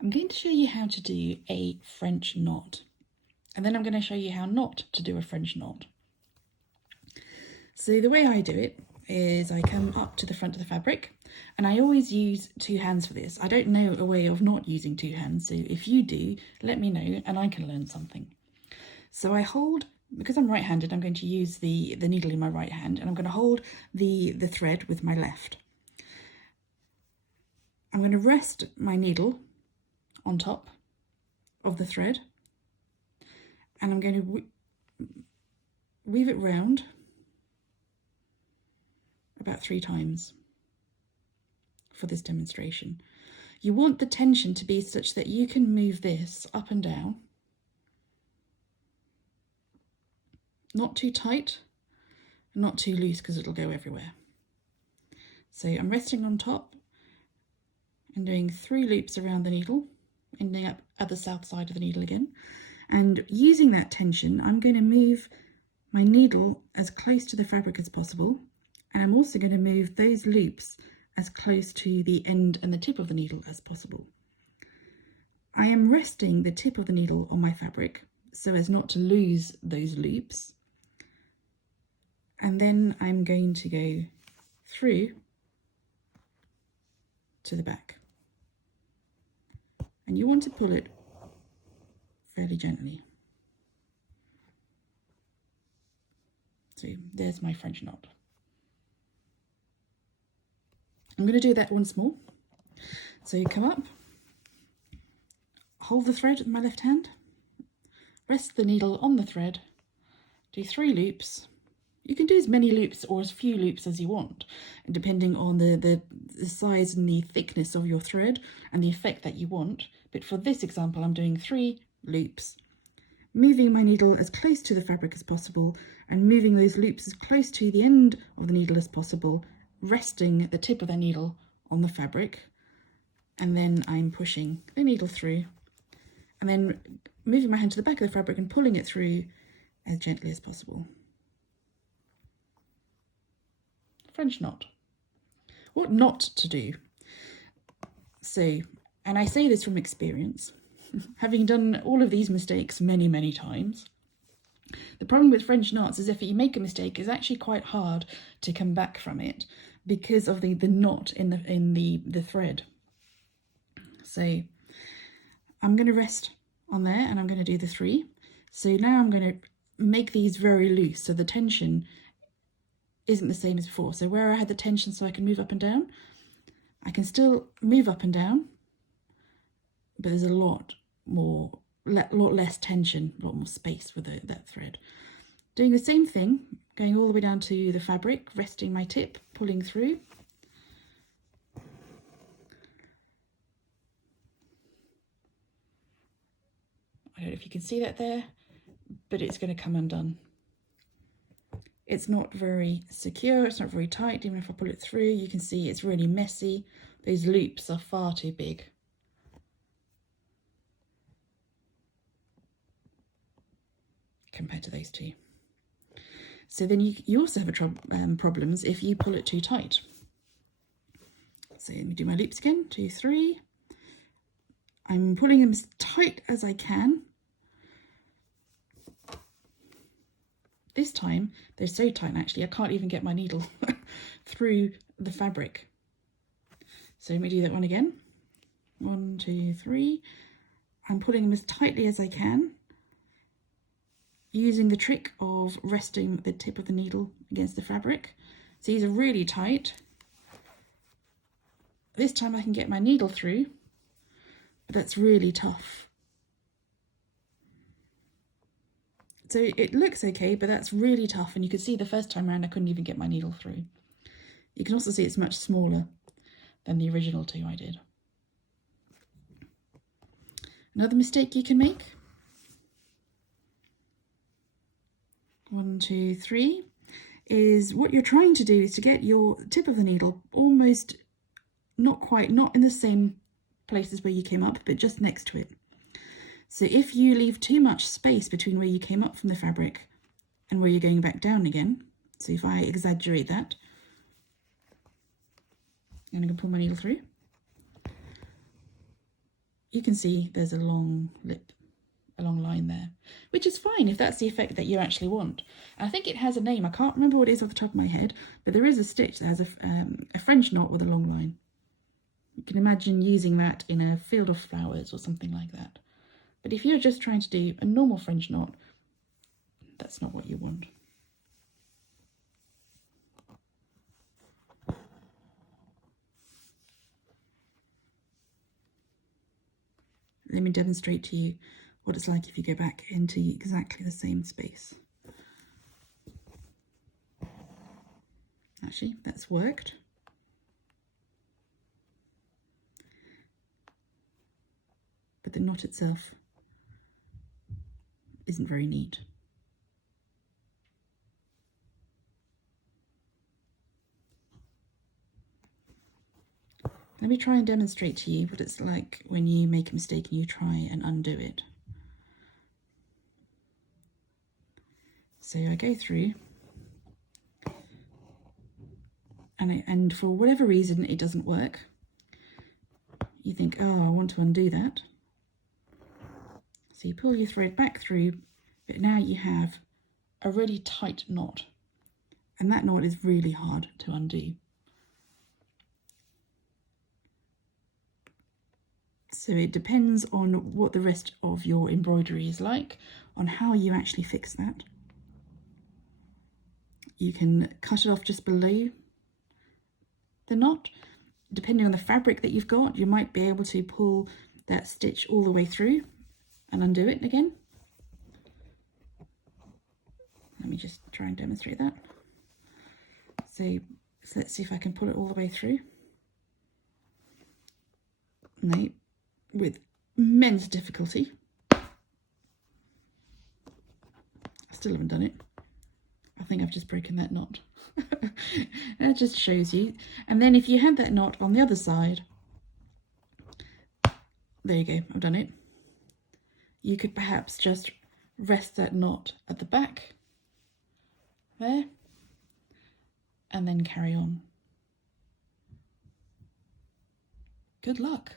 I'm going to show you how to do a French knot, and then I'm going to show you how not to do a French knot. So the way I do it is I come up to the front of the fabric, and I always use two hands for this. I don't know a way of not using two hands, so if you do, let me know and I can learn something. So I hold, because I'm right-handed, I'm going to use the needle in my right hand, and I'm going to hold the thread with my left. I'm going to rest my needle on top of the thread, and I'm going to weave it round about 3 times for this demonstration. You want the tension to be such that you can move this up and down, not too tight, not too loose because it'll go everywhere. So I'm resting on top and doing 3 loops around the needle, ending up at the south side of the needle again. And using that tension, I'm going to move my needle as close to the fabric as possible. And I'm also going to move those loops as close to the end and the tip of the needle as possible. I am resting the tip of the needle on my fabric so as not to lose those loops. And then I'm going to go through to the back. And you want to pull it fairly gently. So there's my French knot. I'm going to do that once more. So you come up, hold the thread with my left hand, rest the needle on the thread, do 3 loops. You can do as many loops or as few loops as you want, depending on the size and the thickness of your thread and the effect that you want. But for this example, I'm doing 3 loops, moving my needle as close to the fabric as possible and moving those loops as close to the end of the needle as possible, resting the tip of the needle on the fabric, and then I'm pushing the needle through and then moving my hand to the back of the fabric and pulling it through as gently as possible. French knot. What not to do? So, and I say this from experience, having done all of these mistakes many, many times, the problem with French knots is if you make a mistake, it's actually quite hard to come back from it because of the knot in the thread. So I'm going to rest on there and I'm going to do the 3. So now I'm going to make these very loose so the tension isn't the same as before. So where I had the tension so I can move up and down, I can still move up and down, but there's a lot less tension, a lot more space with that thread. Doing the same thing, going all the way down to the fabric, resting my tip, pulling through. I don't know if you can see that there, but it's going to come undone. It's not very secure, it's not very tight. Even if I pull it through, you can see it's really messy. Those loops are far too big. Compared to those two. So then you also have problems if you pull it too tight. So let me do my loops again, 2, 3. I'm pulling them as tight as I can. This time, they're so tight actually, I can't even get my needle through the fabric. So let me do that one again. 1, 2, 3. I'm pulling them as tightly as I can, using the trick of resting the tip of the needle against the fabric. So these are really tight. This time I can get my needle through, but that's really tough. So it looks okay, but that's really tough. And you can see the first time around I couldn't even get my needle through. You can also see it's much smaller than the original 2 I did. Another mistake you can make. 1, 2, 3, is what you're trying to do is to get your tip of the needle almost not in the same places where you came up, but just next to it. So if you leave too much space between where you came up from the fabric and where you're going back down again, so if I exaggerate that, I'm going to pull my needle through, you can see there's a long lip, a long line there, which is fine if that's the effect that you actually want. I think it has a name. I can't remember what it is off the top of my head, but there is a stitch that has a French knot with a long line. You can imagine using that in a field of flowers or something like that. But if you're just trying to do a normal French knot, that's not what you want. Let me demonstrate to you what it's like if you go back into exactly the same space. Actually, that's worked. But the knot itself isn't very neat. Let me try and demonstrate to you what it's like when you make a mistake and you try and undo it. So I go through and for whatever reason it doesn't work. You think, oh, I want to undo that. So you pull your thread back through, but now you have a really tight knot. And that knot is really hard to undo. So it depends on what the rest of your embroidery is like, on how you actually fix that. You can cut it off just below the knot. Depending on the fabric that you've got, you might be able to pull that stitch all the way through and undo it again. Let me just try and demonstrate that. So let's see if I can pull it all the way through. No, with immense difficulty. I still haven't done it. I think I've just broken that knot. That just shows you. And then if you had that knot on the other side, there you go, I've done it. You could perhaps just rest that knot at the back there and then carry on. Good luck.